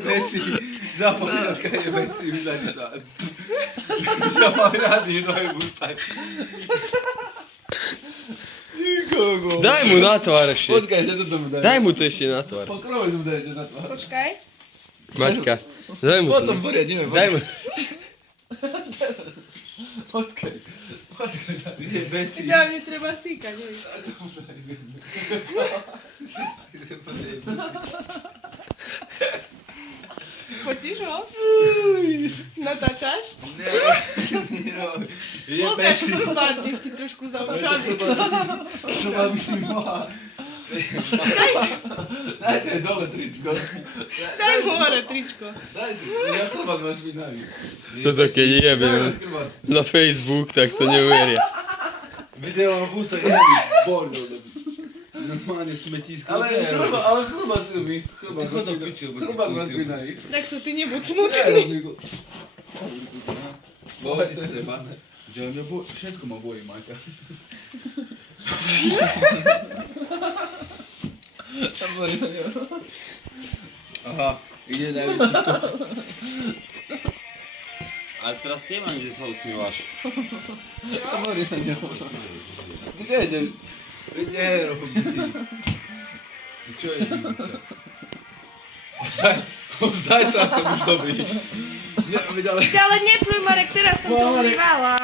Veci, zapomínka je veci, už začíná. Ja mám rád jedno bústať. Daj mu na tvár ešte. Počkaj, ešte to tomu daj. Daj mu to ešte na tvár. Pokroveň mu daj ešte na tvár. Počkaj. Maťka, daj mu to. Potom poriadíme. Daj mu. Počkaj. Počkaj. Je veci. Teda mne treba stýkať, hej. Fotíš ho? Natáčaš? Je Ukáž veci. chrbát, ty si trošku zaučaný. Čo by si mohla? Daj si dole tričko. Daj mu hore tričko. Daj si, ja chrbát máš byť na ňu. Toto keď jebe na Facebook, tak to neuveria. Video mám pusto, je mi bordel. Normálne smetisko. Ale chrbát si robí. Ty chod do piči, lebo ti Chrbát máš pustil. byť na nich. Tak sú, ty nebuď smutný. Boha ti to treba. Že mňa všetko ma bojí, Majka. Aha, ide najväčší. Ale teraz nemám, kde sa usmievaš. Hovorí na ňo. Ty kde ideš? Nie, robí ty. Čo je divúca? Zajtra som už dobrý. Nevidel. Ale nepluj, Marek, teraz som to umývala.